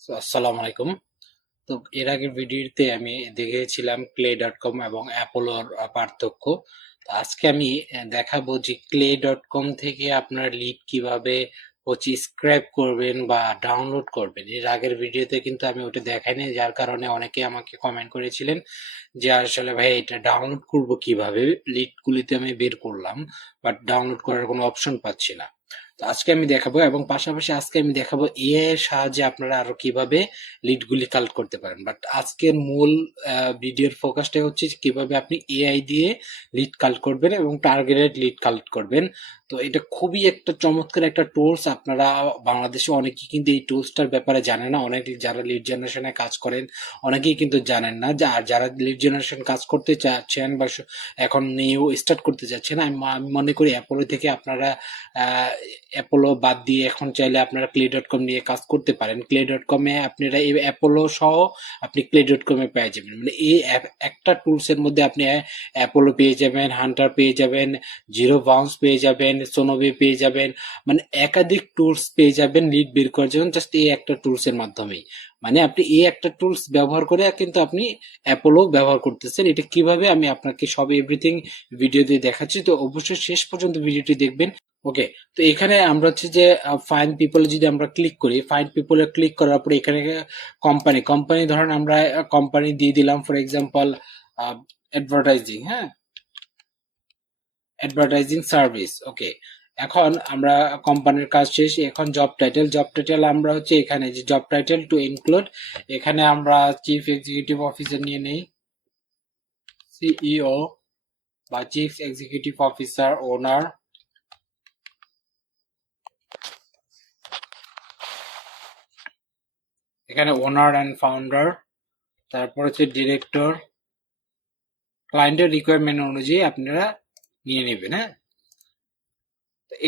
আসসালামু আলাইকুম। তো এর আগের ভিডিওতে আমি দেখিয়েছিলাম clay.com এবং অ্যাপোলোর পার্থক্য। তো আজকে আমি দেখাবো যে clay.com থেকে আপনার লিড কিভাবে হচ্ছে স্ক্র্যাপ করবেন বা ডাউনলোড করবেন। এর আগের ভিডিওতে কিন্তু আমি ওটা দেখাইনি, যার কারণে অনেকে আমাকে কমেন্ট করেছিলেন যে আসলে ভাই এটা ডাউনলোড করব কিভাবে। লিডগুলিতে আমি বের করলাম, বাট ডাউনলোড করার কোনো অপশন পাচ্ছি না। তো আজকে আমি দেখাবো, এবং পাশাপাশি আজকে আমি দেখাবো এআই এর সাহায্যে আপনারা আরো কিভাবে লিডগুলি কালেক্ট করতে পারেন। বাট আজকের মূল ভিডিওর ফোকাসটা হচ্ছে যে কিভাবে আপনি এআই দিয়ে লিড কালেক্ট করবেন এবং টার্গেটেড লিড কালেক্ট করবেন। তো এটা খুবই একটা চমৎকার একটা টুলস। আপনারা বাংলাদেশে অনেকেই কিন্তু এই টুলসটার ব্যাপারে জানেন না। অনেক যারা লিড জেনারেশনে কাজ করেন অনেকেই কিন্তু জানেন না। আর যারা লিড জেনারেশন কাজ করতে চাচ্ছেন বা এখন নিউ স্টার্ট করতে চাচ্ছেন, আমি মনে করি অ্যাপোলো থেকে আপনারা অ্যাপোলো বাদ দিয়ে এখন চাইলে আপনারা clay.com নিয়ে কাজ করতে পারেন। clay.com এ আপনারা এই অ্যাপোলো সহ আপনি clay.com এ পেয়ে যাবেন। মানে এই একটা টুলস এর মধ্যে আপনি অ্যাপোলো পেয়ে যাবেন, হান্টার পেয়ে যাবেন, জিরো বাউন্স পেয়ে যাবেন, সোনোভি পেয়ে যাবেন। মানে একাধিক টুলস পেয়ে যাবেন লিড বের করার জন্য, জাস্ট এই একটা টুলস এর মাধ্যমেই। মানে আপনি এই একটা টুলস ব্যবহার করে কিন্তু আপনি অ্যাপোলো ব্যবহার করতেছেন। এটা কিভাবে আমি আপনাকে সব এভরিথিং ভিডিও দিয়ে দেখাচ্ছি, তো অবশ্যই শেষ পর্যন্ত ভিডিওটি দেখবেন। ওকে, তো এখানে আমরা হচ্ছে যে ফাইন্ড পিপল যদি আমরা ক্লিক করি, ফাইন্ড পিপলে ক্লিক করার পরে এখানে কোম্পানি কোম্পানি ধরেন আমরা কোম্পানি দিয়ে দিলাম, ফর এক্সাম্পল অ্যাডভার্টাইজিং, হ্যাঁ, অ্যাডভার্টাইজিং সার্ভিস। ওকে, এখন আমরা কোম্পানির কাজ শেষ। এখন জব টাইটেল আমরা হচ্ছে এখানে যে জব টাইটেল টু ইনক্লুড, এখানে আমরা চিফ এক্সিকিউটিভ অফিসার নিয়ে নেই, সিইও বা চিফ এক্সিকিউটিভ অফিসার, ওনার, এখানে ওনার অ্যান্ড ফাউন্ডার, তারপর হচ্ছে ডিরেক্টর। ক্লায়েন্টের রিকোয়ারমেন্ট অনুযায়ী আপনারা নিয়ে নেবেন, হ্যাঁ।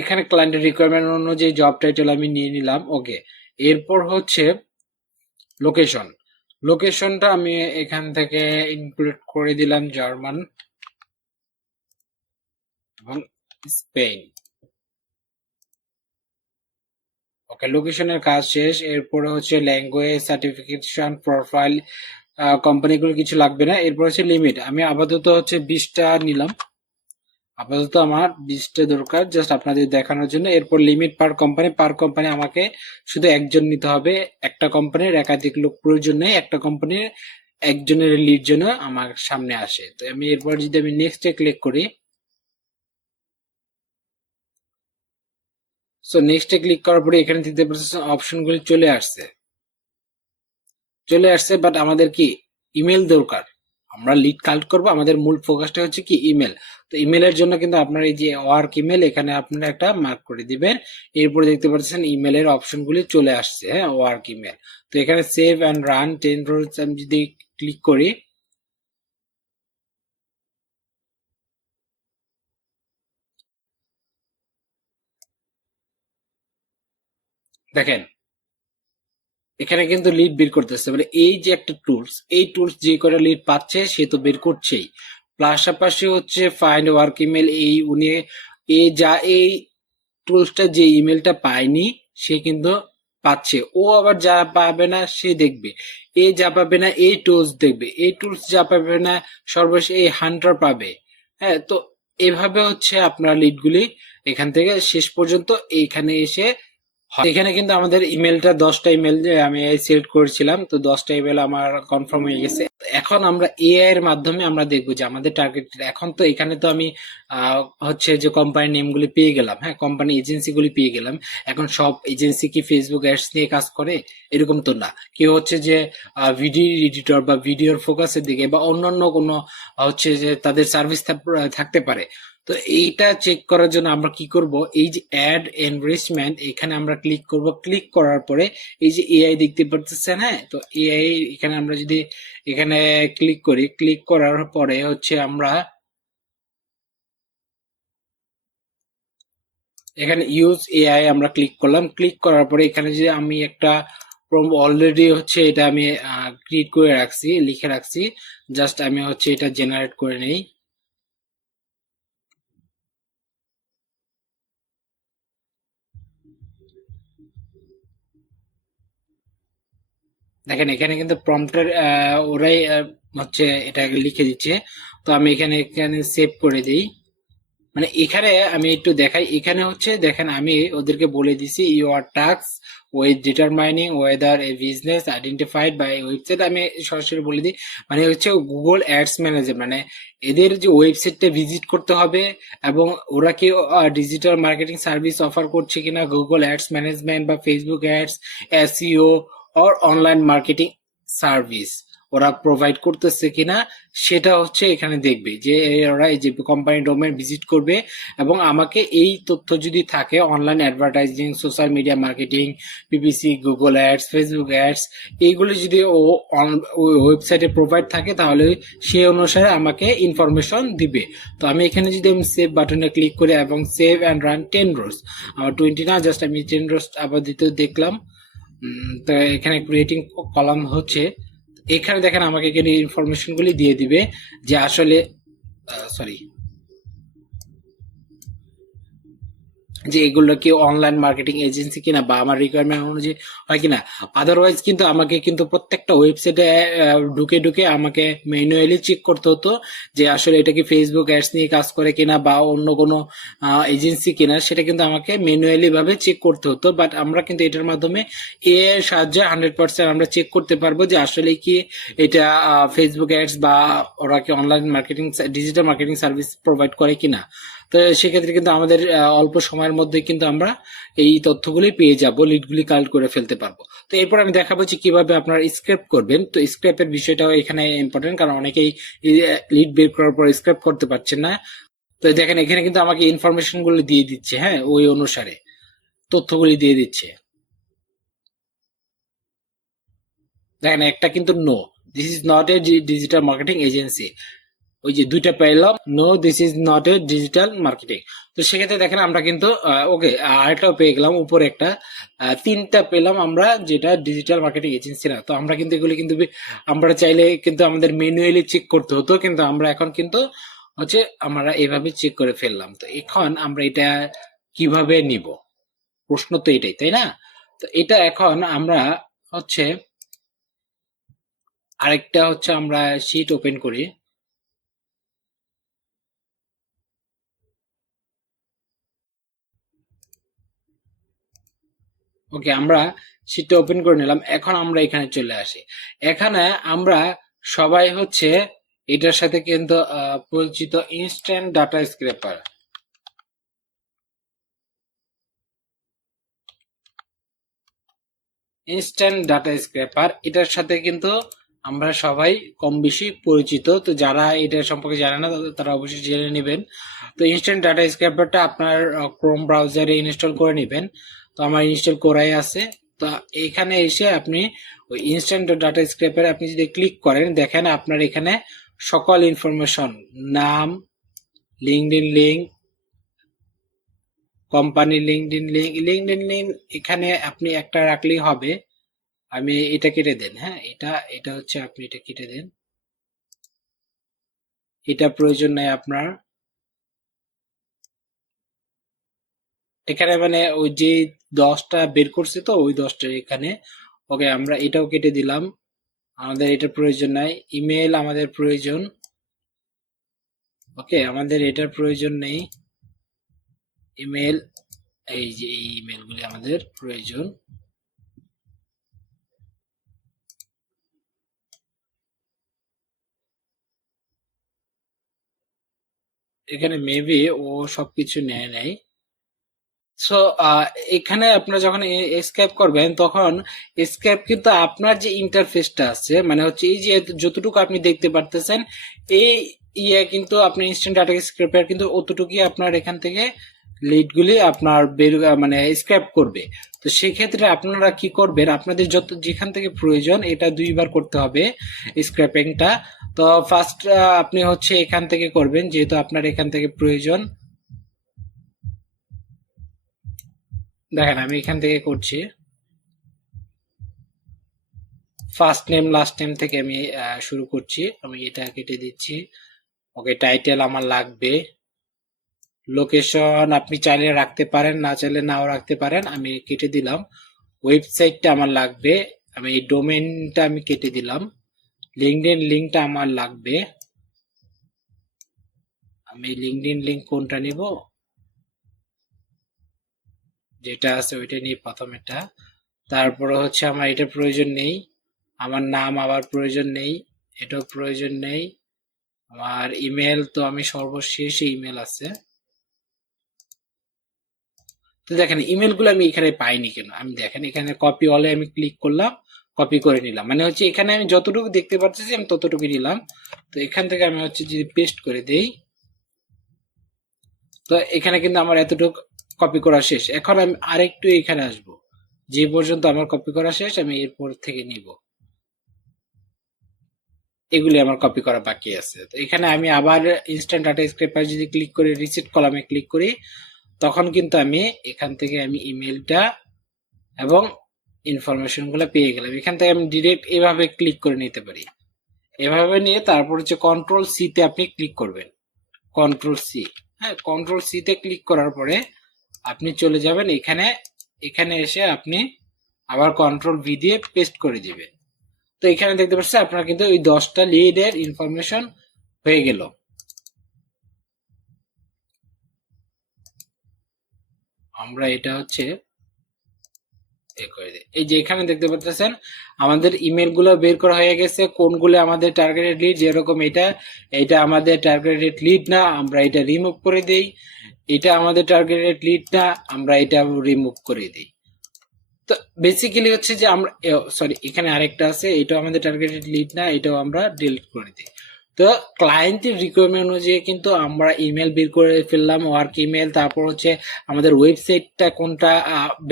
এখানে ক্লায়েন্টের রিকোয়ারমেন্ট অনুযায়ী জব টাইটেল আমি নিয়ে নিলাম। ওকে, এরপর হচ্ছে লোকেশন। লোকেশনটা আমি এখান থেকে ইনক্লুড করে দিলাম জার্মান এবং স্পেন। ওকে, লোকেশনের কাজ শেষ। এরপরে হচ্ছে ল্যাঙ্গুয়েজ, সার্টিফিকেশন, প্রোফাইল, কোম্পানিগুলো কিছু লাগবে না। এরপর হচ্ছে লিমিট, আমি আপাতত হচ্ছে 20টা নিলাম। আপাতত আমার 20টা দরকার, জাস্ট আপনাদের দেখানোর জন্য। এরপর লিমিট পার কোম্পানি আমাকে শুধু একজন নিতে হবে। একটা কোম্পানির একাধিক লোক প্রয়োজন নেই, একটা কোম্পানির একজনের লিড জন্য আমার সামনে আসে। তো আমি এরপর যদি আমি নেক্সটে ক্লিক করি, সো নেক্সটে ক্লিক করার পরে এখানে দিতে পারছেন অপশনগুলি চলে আসছে, বাট আমাদের কি ইমেল দরকার। আমরা লিড কালেক্ট করবো, আমাদের মূল ফোকাসটা হচ্ছে কি ইমেল। তো ইমেলের জন্য কিন্তু আপনার এই যে ওয়ার্ক ইমেল, এখানে আপনারা একটা মার্ক করে দিবেন। এরপরে দেখতে পাচ্ছেন ইমেলের অপশনগুলি চলে আসছে, হ্যাঁ, ওয়ার্ক ইমেল। তো এখানে সেভ অ্যান্ড রান 10 রোলস আমি যদি ক্লিক করি, দেখেন এখানে কিন্তু লিড বের করতেছে। মানে এই যে একটা টুলস, এই টুলস যে করে লিড পাচ্ছে সে তো বের করছেই। পাশাপাশি হচ্ছে ফাইন্ড ওয়ার্ক ইমেল, এই উনি এই যা এই টুলসটা যে ইমেলটা পায়নি সে কিন্তু পাচ্ছে। ও আবার যা পাবে না সে দেখবে, এ যা পাবে না এই টুলস দেখবে, এই টুলস যা পাবে না সর্বশেষ এই হান্টার পাবে। হ্যাঁ, তো এভাবে হচ্ছে আপনার লিডগুলি এখান থেকে শেষ পর্যন্ত এইখানে এসে হয়। এখানে কিন্তু আমাদের ইমেলটা 10টা ইমেল যে আমি সিলেক্ট করেছিলাম, তো 10টা ইমেল আমার কনফার্ম হয়ে গেছে। এখন আমরা এআই এর মাধ্যমে আমরা দেখবো যে আমাদের টার্গেট। এখন তো এখানে তো আমি হচ্ছে যে কোম্পানি নেমগুলি পেয়ে গেলাম, হ্যাঁ, কোম্পানি এজেন্সিগুলি পেয়ে গেলাম। এখন সব এজেন্সি কি ফেসবুক অ্যাডস নিয়ে কাজ করে? এরকম তো না। কেউ হচ্ছে যে ভিডিও এডিটর বা ভিডিওর ফোকাসের দিকে বা অন্যান্য কোনো হচ্ছে যে তাদের সার্ভিস থাকতে পারে। তো এইটা চেক করার জন্য আমরা কি করব, এই যে অ্যাড এনরিচমেন্ট, এখানে আমরা ক্লিক করব। ক্লিক করার পরে এই যে এআই দেখতে পাচ্ছেন, হ্যাঁ, তো এআই এখানে আমরা যদি এখানে ক্লিক করি, ক্লিক করার পরে হচ্ছে আমরা এখানে ইউজ এআই আমরা ক্লিক করলাম। ক্লিক করার পরে এখানে যে আমি একটা অলরেডি হচ্ছে এটা আমি ক্রিয়েট করে রাখছি, লিখে রাখছি। জাস্ট আমি হচ্ছে এটা জেনারেট করে নেই। দেখেন এখানে কিন্তু প্রম্পটার ওরাই হচ্ছে এটা লিখে দিচ্ছে। তো আমি এখানে এখানে সেভ করে দিই। মানে এখানে আমি একটু দেখাই, এখানে হচ্ছে দেখেন আমি ওদেরকে বলে দিছি your task with determining whether a business identified by website, আমি সরাসরি বলে দিই। মানে হচ্ছে গুগল অ্যাডস ম্যানেজার, মানে এদের যে ওয়েবসাইটটা ভিজিট করতে হবে এবং ওরা কি ডিজিটাল মার্কেটিং সার্ভিস অফার করছে কিনা, গুগল অ্যাডস ম্যানেজমেন্ট বা Facebook ads, SEO or online marketing service ওরা প্রোভাইড করতেছে কিনা, সেটা হচ্ছে এখানে দেখবে যে ওরা এই যে কোম্পানি ডোমেন ভিজিট করবে এবং আমাকে এই তথ্য যদি থাকে online advertising, social media marketing, PPC, Google ads, Facebook ads, এইগুলো যদি ওই ওয়েবসাইটে প্রোভাইড থাকে তাহলে সেই অনুসারে আমাকে ইনফরমেশন দিবে। তো আমি এখানে যদি আমি সেভ বাটনে ক্লিক করি এবং সেভ অ্যান্ড রান 10 রোজ, আমার 20 না, জাস্ট আমি 10 রোজ আবার দিতে দেখলাম। তো এখানে ক্রিয়েটিং কলাম হচ্ছে, এখানে দেখেন আমাকে এখানে ইনফরমেশন গুলি দিয়ে দিবে যে আসলে সরি যে এগুলো কি অনলাইন মার্কেটিং এজেন্সি কিনা বা আমার রিকোয়ারমেন্ট অনুযায়ী হয় কিনা। আদারওয়াইজ কিন্তু আমাকে কিন্তু প্রত্যেকটা ওয়েবসাইটে ঢুকে ঢুকে আমাকে ম্যানুয়ালি চেক করতে হতো যে আসলে এটা কি ফেসবুক অ্যাডস নিয়ে কাজ করে কিনা বা অন্য কোনো এজেন্সি কিনা, সেটা কিন্তু আমাকে ম্যানুয়ালি ভাবে চেক করতে হতো। বাট আমরা কিন্তু এটার মাধ্যমে এআই এর সাহায্যে 100% আমরা চেক করতে পারবো যে আসলে কি এটা ফেসবুক অ্যাডস বা ওরা কি online marketing digital marketing service provide করে কিনা। তো সেক্ষেত্রে কিন্তু আমাদের অল্প সময়ের মধ্যে কিন্তু আমরা এই তথ্যগুলি পেয়ে যাব, লিডগুলি কালেক্ট করে ফেলতে পারবো। তো এরপর আমি দেখাবো যে কিভাবে আপনারা স্ক্র্যাপ করবেন। তো স্ক্র্যাপের বিষয়টাও এখানে ইম্পর্টেন্ট, কারণ অনেকেই লিড বের করার পর স্ক্র্যাপ করতে পারছেন না। তো দেখেন এখানে কিন্তু আমাকে ইনফরমেশন গুলো দিয়ে দিচ্ছে, হ্যাঁ ওই অনুসারে তথ্যগুলি দিয়ে দিচ্ছে। দেখেন একটা কিন্তু no, this is not a digital marketing agency, ওই যে দুইটা পেলাম, no this is not a digital marketing. তো সেক্ষেত্রে দেখেন আমরা কিন্তু ওকে আরেকটাও পেয়ে গেলাম, উপরে একটা তিনটা পেলাম আমরা যেটা ডিজিটাল মার্কেটিং এজেন্সি না। তো আমরা কিন্তু এগুলো কিন্তু আমরা চাইলে কিন্তু আমাদের ম্যানুয়ালি চেক করতে হতো, কিন্তু আমরা এখন কিন্তু হচ্ছে আমরা এভাবে চেক করে ফেললাম। তো এখন আমরা এটা কিভাবে নিব, প্রশ্ন তো এটাই, তাই না? তো এটা এখন আমরা হচ্ছে আরেকটা হচ্ছে আমরা শিট ওপেন করি। ওকে, আমরা শীটটা ওপেন করে নিলাম। এখন আমরা এখানে চলে আসি। এখানে আমরা সবাই হচ্ছে এটার সাথে কিন্তু পরিচিত, instant data scraper. Instant data scraper এটার সাথে কিন্তু আমরা সবাই কম বেশি পরিচিত। তো যারা এটা সম্পর্কে জানে না তারা অবশ্যই জেনে নেবেন। তো ইনস্ট্যান্ট ডাটা স্ক্র্যাপারটা আপনার ক্রোম ব্রাউজারে ইনস্টল করে নেবেন। তো আমার ইনস্টল করাই আছে। তো এখানে এসে আপনি ওই ইনস্ট্যান্ট ডাটা স্ক্র্যাপারে আপনি যদি ক্লিক করেন, দেখেন আপনার এখানে সকল ইনফরমেশন, নাম, LinkedIn link, company LinkedIn link, LinkedIn link এখানে আপনি একটা রাখলেই হবে। আমি এটা কেটে দেন, হ্যাঁ এটা এটা হচ্ছে আপনি এটা কেটে দেন, এটা প্রয়োজন নাই আপনার। এখানে মানে ওই যে 10টা বের করছে তো ওই 10টা এখানে। ওকে, আমরা এটাও কেটে দিলাম, আমাদের এটা প্রয়োজন নাই। ইমেল আমাদের প্রয়োজন, ওকে আমাদের এটার প্রয়োজন নেই। ইমেল, এই যে এই ইমেলগুলি আমাদের প্রয়োজন। এখানে মেবি ও সবকিছু নেয় নাই। সো এখানে আপনারা যখন স্ক্যাপ করবেন তখন স্ক্যাপ কিন্তু আপনার যে ইন্টারফেসটা আছে, মানে হচ্ছে এই যে যতটুকু আপনি দেখতে পারতেছেন এই কিন্তু আপনি ইনস্ট্যান্ট ডাটা স্ক্র্যাপার কিন্তু অতটুকুই আপনার এখান থেকে লিডগুলি আপনার বের মানে স্ক্র্যাপ করবে। তো সেক্ষেত্রে আপনারা কি করবেন, আপনাদের যত যেখান থেকে প্রয়োজন এটা 2বার করতে হবে স্ক্র্যাপিংটা। তো ফার্স্ট আপনি হচ্ছে এখান থেকে করবেন, যেহেতু আপনার এখান থেকে প্রয়োজন। দেখেন আমি এখান থেকে করছি, ফার্স্ট নেম লাস্ট নেম থেকে আমি শুরু করছি। আমি এটা কেটে দিচ্ছি। ওকে, টাইটেল আমার লাগবে। লোকেশন আপনি চাইলে রাখতে পারেন, না চাইলে নাও রাখতে পারেন, আমি কেটে দিলাম। ওয়েবসাইটটা আমার লাগবে, আমি এই ডোমেনটা আমি কেটে দিলাম। লিঙ্কডইন লিঙ্কটা আমার লাগবে। আমি লিঙ্কডইন লিঙ্ক কোনটা নিব, যেটা আছে ওইটা নিয়ে প্রথম এটা। তারপরে হচ্ছে আমার এটা প্রয়োজন নেই, আমার নাম আবার প্রয়োজন নেই, এটাও প্রয়োজন নেই। আমার ইমেল তো আমি সর্বশেষ ইমেল আছে। তো দেখেন ইমেল গুলো আমি এখানে পাইনি কেন, আমি দেখেন এখানে কপি অলে আমি ক্লিক করলাম, কপি করে নিলাম, মানে হচ্ছে এখানে আমি যতটুকু দেখতে পাচ্ছি আমি ততটুকু নিলাম। তো এখান থেকে আমি হচ্ছে যদি পেস্ট করে দেই, তো এখানে কিন্তু আমার এতটুকু কপি করা শেষ। এখন আমি আরেকটু এখানে আসব, যে পর্যন্ত আমার কপি করা শেষ আমি এরপর থেকে নিব। এগুলি আমার কপি করা বাকি আছে। তো এখানে আমি আবার ইনস্ট্যান্ট ডাটা স্ক্রেপার যদি ক্লিক করে রিসেট কলামে ক্লিক করি, তখন কিন্তু আমি এখান থেকে আমি ইমেলটা এবং ইনফরমেশন গুলো পেয়ে গেলাম। এখান থেকে আমি ডিরেক্ট এভাবে ক্লিক করে নিতে পারি। এভাবে নিয়ে তারপর হচ্ছে কন্ট্রোল সি তে আপনি ক্লিক করবেন, কন্ট্রোল সি। হ্যাঁ, কন্ট্রোল সি তে ক্লিক করার পরে আপনি চলে যাবেন এখানে, এখানে এসে আপনি আবার কন্ট্রোল ভি দিয়ে পেস্ট করে দিবেন। তো এখানে দেখতে পাচ্ছেন আপনার কিন্তু ওই 10টা লিডের ইনফরমেশন হয়ে গেল। আমরা এটা হচ্ছে এই যে এখানে দেখতে পাচ্ছেন আমাদের ইমেল গুলো বের করা হয়ে গেছে, কোনগুলো আমাদের টার্গেটেড লিড, যেরকম এটা, এটা আমাদের টার্গেটেড লিড না, আমরা এটা রিমুভ করে দেই। এটা আমাদের টার্গেটেড লিড না, আমরা এটা রিমুভ করে দিই। তো বেসিক্যালি হচ্ছে যে আমরা, সরি এখানে আরেকটা আছে, এটাও আমাদের টার্গেটেড লিড না, এটাও আমরা ডিলিট করে দিই। তো ক্লায়েন্টের রিকোয়ারমেন্ট অনুযায়ী কিন্তু আমরা ইমেল বের করে ফেললাম, ওয়ার্ক ইমেল। তারপর হচ্ছে আমাদের ওয়েবসাইটটা কোনটা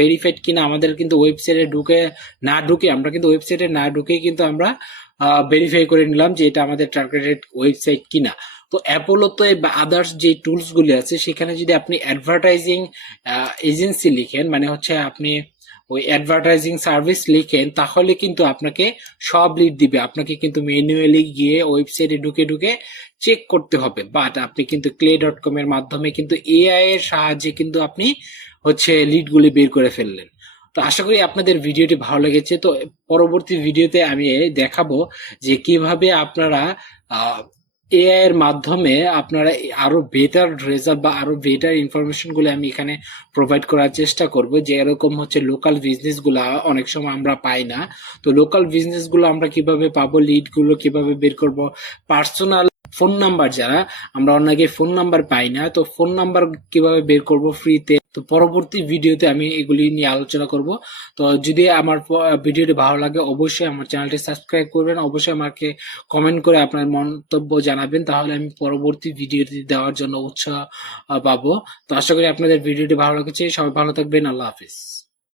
ভেরিফাইড কিনা, আমাদের কিন্তু ওয়েবসাইটে ঢুকে আমরা কিন্তু ওয়েবসাইটে না ঢুকে কিন্তু আমরা ভেরিফাই করে নিলাম যে এটা আমাদের টার্গেটেড ওয়েবসাইট কিনা। তো অ্যাপোলো তো আদার্স যে টুলস গুলি আছে সেখানে যদি আপনি অ্যাডভার্টাইজিং এজেন্সি লিখেন, মানে হচ্ছে আপনি ওই অ্যাডভার্টাইজিং সার্ভিস লিখেন, তাহলে কিন্তু আপনাকে সব লিড দিবে, আপনাকে কিন্তু ম্যানুয়ালি গিয়ে ওয়েবসাইটে ঢুকে ঢুকে চেক করতে হবে। বাট আপনি কিন্তু clay.com এর মাধ্যমে কিন্তু এআই এর সাহায্যে কিন্তু আপনি হচ্ছে লিডগুলি বের করে ফেললেন। তো আশা করি আপনাদের ভিডিওটি ভালো লেগেছে। তো পরবর্তী ভিডিওতে আমি দেখাবো যে কিভাবে আপনারা এআই এর মাধ্যমে আপনারা আরো বেটার রেজাল্ট বা আরো বেটার ইনফরমেশন গুলো আমি এখানে প্রোভাইড করার চেষ্টা করব। যে এরকম হচ্ছে লোকাল বিজনেস গুলা অনেক সময় আমরা পাই না, তো লোকাল বিজনেস গুলো আমরা কিভাবে পাবো, লিড গুলো কিভাবে বের করব, পার্সোনাল ফোন নাম্বার, যারা আমরা অনেকে ফোন নাম্বার পাই না, তো ফোন নাম্বার কিভাবে বের করব ফ্রিতে। তো পরবর্তী ভিডিওতে আমি এগুলি নিয়ে আলোচনা করব। তো যদি আমার ভিডিওটি ভালো লাগে অবশ্যই আমার চ্যানেলটি সাবস্ক্রাইব করবেন, অবশ্যই আমাকে কমেন্ট করে আপনার মন্তব্য জানাবেন, তাহলে আমি পরবর্তী ভিডিওটি দেওয়ার জন্য উৎসাহ পাবো। তো আশা করি আপনাদের ভিডিওটি ভালো লেগেছে। সবাই ভালো থাকবেন। আল্লাহ হাফিজ।